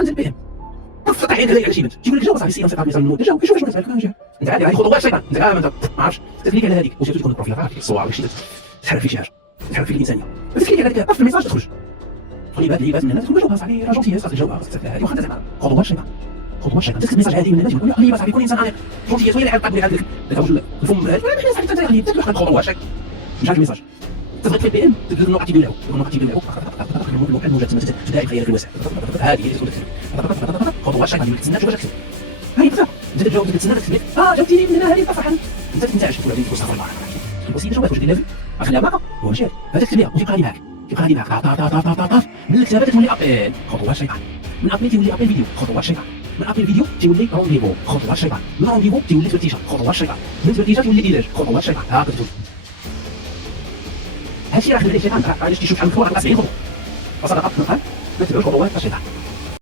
تنزل بهم تفتح عينك على شي بنت تيقول لك جاوب صاحبي السياسه تاع النساء النور جاوب شوف واش مسالك انت عادي خطوات الشيطان انت ما عرفتش تفليك على هذيك وسيرتو تكون البروفيل تاعك الصور وشي تحرف في شي حاجه تحرف في الانسانيه تفليك على هذيك طف الميساج تخرج لباس من الناس تقول جاوبها صاحبي راه جونتي خاصك تجاوبها خاصك هذه واخا انت زعما خطوات الشيطان خطوات الشيطان تكتب ميساج عادي من الناس يقول لي صاحبي كون انسان عاقل جونتي وين اللي حاب تقول هذاك الفم هذا صاحبي انت غادي تدخل خطوات الشيطان مش عارف الميساج تضغط في البي ام تدير النقط تيبيعوا الموقع المجسم تدعي خيالك الواسع هذه هي تكون خطوات الشيطان اللي كتسنى شوف تكتب هاي بزاف انت تجاوب تتسنى تكتب جاوبتيني من هنا هذه فرحان انت تنتعش تقول هذه استغفر الله الوسيله جاوبات واش دير لافي خليها معك هو ماشي هذا تكتب ليها وتبقى غادي معاك تبقى غادي معاك طاف من الكتابه تولي ابل خطوات الشيطان من ابل تولي ابل فيديو خطوات الشيطان من ابل فيديو تولي رونديفو خطوات الشيطان من رونديفو تولي تفتيشه خطوات الشيطان من تفتيشه تولي علاج خطوات الشيطان هكا تقول هادشي راه خلى الشيطان علاش تيشوف شحال من خطوه 70 خطوه وصدقت ما تبعوش خطوات الشيطان